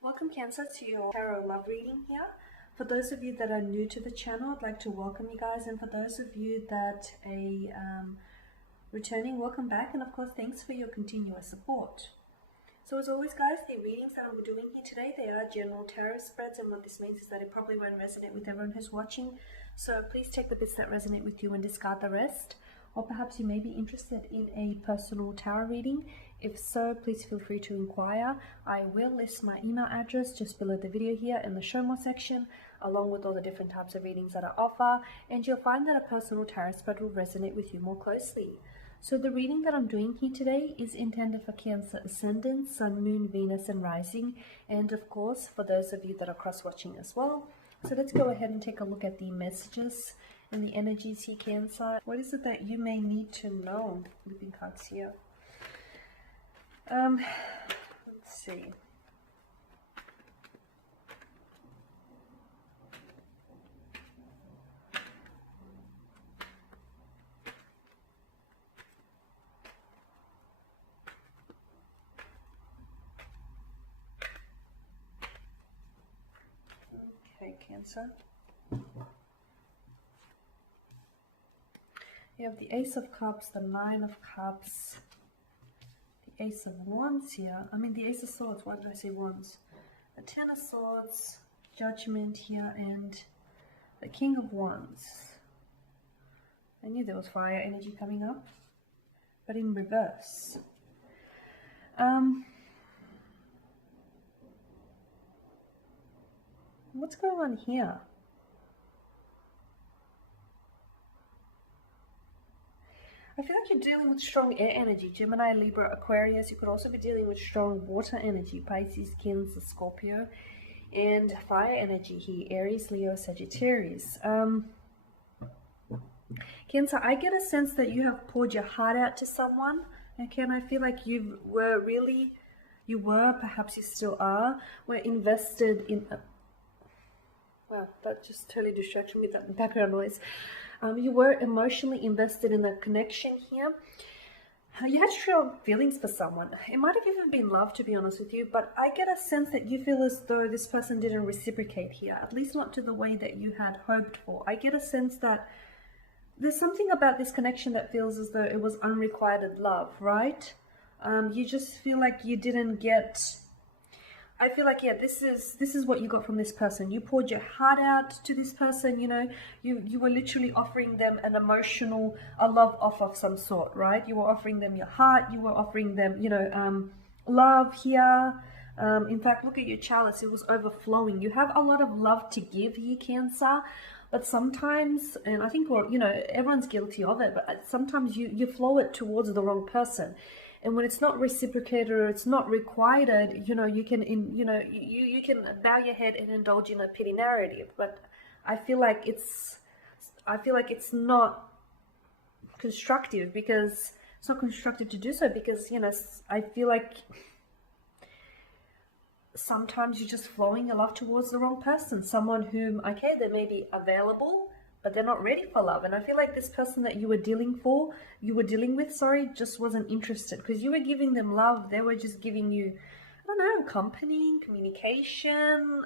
Welcome Cancer to your tarot love reading here. For those of you that are new to the channel, I'd like to welcome you guys, and for those of you that are returning, welcome back, and of course thanks for your continuous support. So as always guys, the readings that I'm doing here today, they are general tarot spreads, and what this means is that it probably won't resonate with everyone who's watching, so please take the bits that resonate with you and discard the rest. Or perhaps you may be interested in a personal tarot reading. If so, please feel free to inquire. I will list my email address just below the video here in the show more section, along with all the different types of readings that I offer, and you'll find that a personal tarot spread will resonate with you more closely. So the reading that I'm doing here today is intended for Cancer Ascendant, Sun, Moon, Venus and Rising, and of course for those of you that are cross-watching as well. So let's go ahead and take a look at the messages and the energies here, Cancer. What is it that you may need to know? Flipping cards here. Let's see. Okay, Cancer. You have the Ace of Cups, the Nine of Cups, the Ace of Wands here. I mean the Ace of Swords, why did I say Wands? The Ten of Swords, Judgment here, and the King of Wands. I knew there was fire energy coming up, but in reverse. What's going on here? I feel like you're dealing with strong air energy, Gemini, Libra, Aquarius. You could also be dealing with strong water energy, Pisces, Cancer, Scorpio, and fire energy here, Aries, Leo, Sagittarius. Cancer, I get a sense that you have poured your heart out to someone, okay, and I feel like you were, perhaps you still are, were invested in wow, that just totally distracted me with that background noise. You were emotionally invested in that connection here. You had strong feelings for someone. It might have even been love, to be honest with you, but I get a sense that you feel as though this person didn't reciprocate here, at least not to the way that you had hoped for. I get a sense that there's something about this connection that feels as though it was unrequited love, right? You just feel like you didn't get... I feel like, yeah, this is what you got from this person. You poured your heart out to this person, you know, you were literally offering them an emotional, a love offer of some sort, right? You were offering them your heart, you were offering them, you know, love here. In fact, look at your chalice, it was overflowing. You have a lot of love to give here, Cancer, but sometimes, and I think, well, you know, everyone's guilty of it, but sometimes you flow it towards the wrong person. And when it's not reciprocated or it's not requited, you know, you can, you can bow your head and indulge in a pity narrative. But I feel like it's not constructive, because it's not constructive to do so, because, you know, I feel like sometimes you're just flowing your love towards the wrong person, someone whom, okay, they may be available, but they're not ready for love. And I feel like this person that you were dealing with, just wasn't interested, because you were giving them love. They were just giving you, I don't know, company, communication.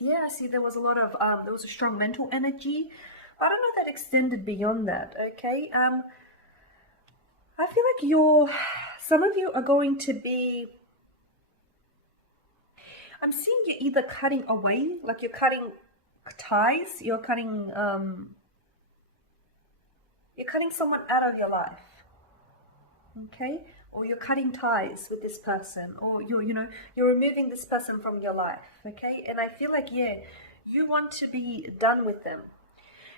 Yeah, I see there was a lot of, there was a strong mental energy. I don't know if that extended beyond that, okay? I feel like some of you are going to be, I'm seeing you either cutting away, like you're cutting ties, you're cutting someone out of your life, okay, or you're cutting ties with this person, or you're removing this person from your life, okay? And I feel like, yeah, you want to be done with them.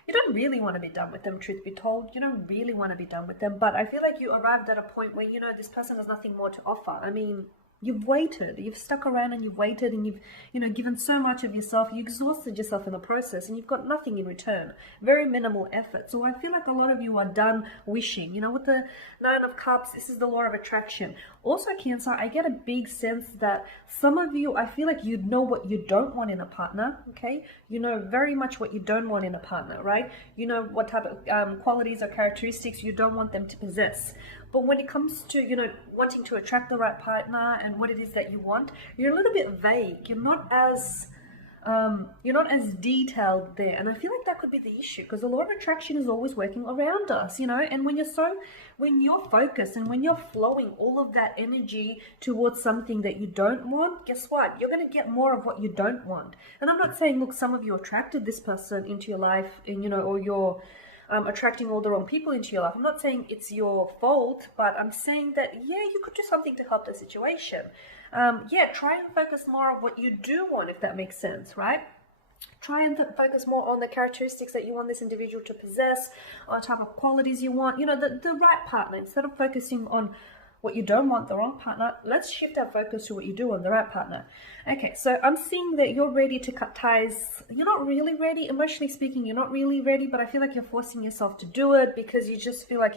You don't really want to be done with them, truth be told. You don't really want to be done with them, but I feel like you arrived at a point where, you know, this person has nothing more to offer. I mean, you've waited, you've stuck around and you've waited, and you've, you know, given so much of yourself, you exhausted yourself in the process, and you've got nothing in return. Very minimal effort. So I feel like a lot of you are done wishing. You know, with the Nine of Cups, this is the law of attraction. Also, Cancer, I get a big sense that some of you, I feel like you know what you don't want in a partner, okay? You know very much what you don't want in a partner, right? You know what type of qualities or characteristics you don't want them to possess. But when it comes to, wanting to attract the right partner and what it is that you want, you're a little bit vague. You're not as detailed there. And I feel like that could be the issue, because the law of attraction is always working around us, and when you're focused and when you're flowing all of that energy towards something that you don't want, guess what? You're going to get more of what you don't want. And I'm not saying, look, some of you attracted this person into your life and, or you're attracting all the wrong people into your life. I'm not saying it's your fault, but I'm saying that, you could do something to help the situation. Try and focus more on what you do want, if that makes sense, right? Try and focus more on the characteristics that you want this individual to possess, or the type of qualities you want, the right partner. Instead of focusing on what you don't want, the wrong partner, let's shift our focus to what you do want, the right partner. Okay, so I'm seeing that you're ready to cut ties. You're not really ready, emotionally speaking, you're not really ready, but I feel like you're forcing yourself to do it because you just feel like,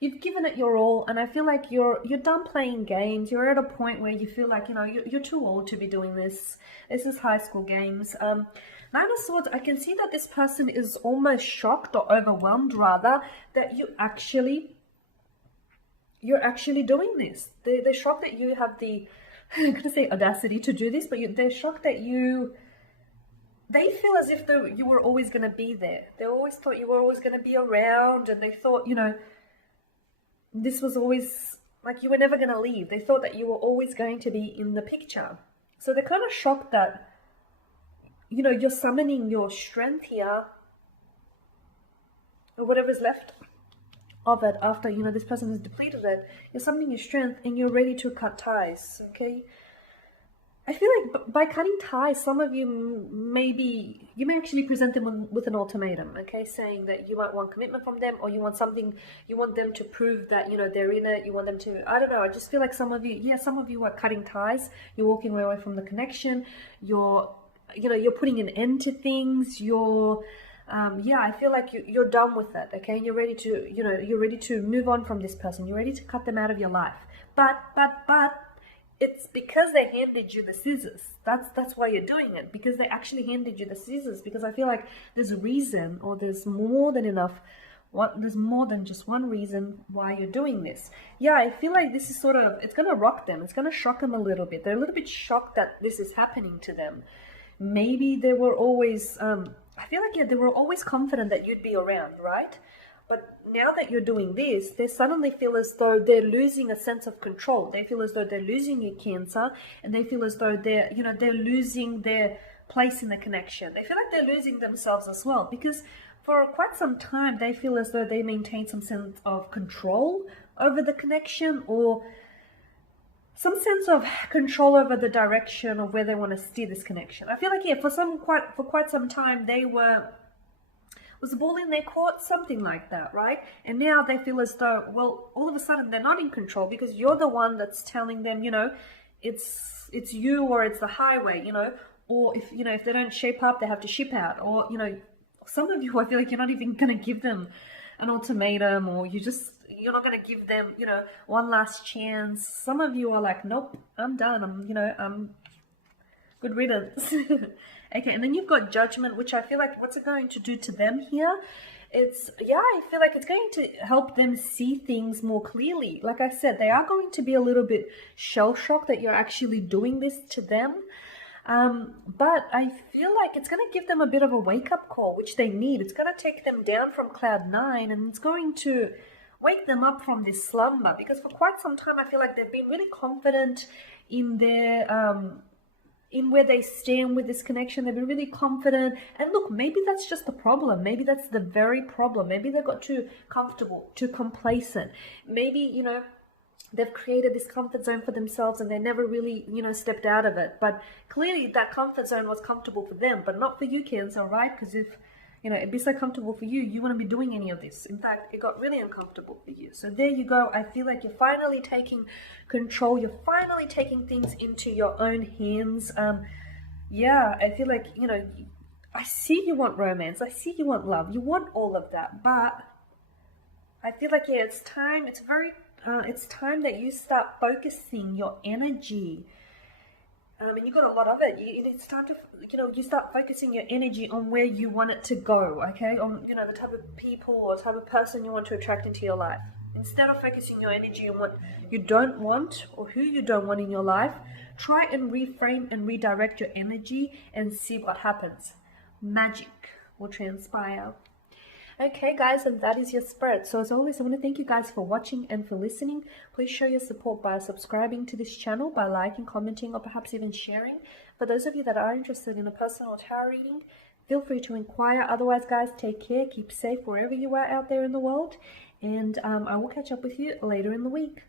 you've given it your all, and I feel like you're done playing games. You're at a point where you feel like, you're too old to be doing this. This is high school games. Nine of Swords, I can see that this person is almost shocked or overwhelmed, rather, that you're actually doing this. They're shocked that you have the, I'm going to say audacity to do this, but they're shocked that they feel as if you were always going to be there. They always thought you were always going to be around, and they thought, this was always, like, you were never going to leave. They thought that you were always going to be in the picture. So they're kind of shocked that, you're summoning your strength here, or whatever's left of it after, this person has depleted it. You're summoning your strength and you're ready to cut ties, okay? I feel like by cutting ties, some of you you may actually present them with an ultimatum, okay? Saying that you might want commitment from them, or you want them to prove that, they're in it. You want them to, I don't know, I just feel like some of you are cutting ties. You're walking away from the connection. You're putting an end to things. I feel like you're done with it, okay? You're ready to move on from this person. You're ready to cut them out of your life. But it's because they handed you the scissors. That's why you're doing it, because they actually handed you the scissors. Because I feel like there's a reason, or there's more than enough. There's more than just one reason why you're doing this. Yeah, I feel like this is it's going to rock them. It's going to shock them a little bit. They're a little bit shocked that this is happening to them. Maybe they were always, I feel like, they were always confident that you'd be around, right? But now that you're doing this, they suddenly feel as though they're losing a sense of control. They feel as though they're losing your Cancer, and they feel as though they're losing their place in the connection. They feel like they're losing themselves as well, because for quite some time, they feel as though they maintain some sense of control over the connection, or some sense of control over the direction of where they want to steer this connection. I feel like, for quite some time, was the ball in their court, something like that, right? And now they feel as though, well, all of a sudden they're not in control, because you're the one that's telling them, it's you, or it's the highway, or if they don't shape up, they have to ship out, or, some of you, I feel like you're not even going to give them an ultimatum, or you're not going to give them, one last chance. Some of you are like, nope, I'm done. I'm good riddance. Okay, and then you've got Judgment, which I feel like, what's it going to do to them here? I feel like it's going to help them see things more clearly. Like I said, they are going to be a little bit shell-shocked that you're actually doing this to them. But I feel like it's going to give them a bit of a wake-up call, which they need. It's going to take them down from cloud 9, and it's going to wake them up from this slumber, because for quite some time I feel like they've been really confident in their in where they stand with this connection. They've been really confident, and look, maybe that's just the problem. Maybe that's the very problem. Maybe they got too comfortable, too complacent. Maybe they've created this comfort zone for themselves, and they never really stepped out of it. But clearly that comfort zone was comfortable for them, but not for you, Cancer, right? Because if it'd be so comfortable for you, you wouldn't be doing any of this. In fact, it got really uncomfortable for you. So there you go. I feel like you're finally taking control. You're finally taking things into your own hands. I feel like, I see you want romance. I see you want love. You want all of that. But I feel like, it's time. It's time that you start focusing your energy. And you got a lot of it. It's time to, you start focusing your energy on where you want it to go, okay? On, the type of people or type of person you want to attract into your life. Instead of focusing your energy on what you don't want or who you don't want in your life, try and reframe and redirect your energy and see what happens. Magic will transpire. Okay guys, and that is your spirit. So as always, I want to thank you guys for watching and for listening. Please show your support by subscribing to this channel, by liking, commenting, or perhaps even sharing. For those of you that are interested in a personal tarot reading, feel free to inquire. Otherwise guys, take care, keep safe wherever you are out there in the world, and I will catch up with you later in the week.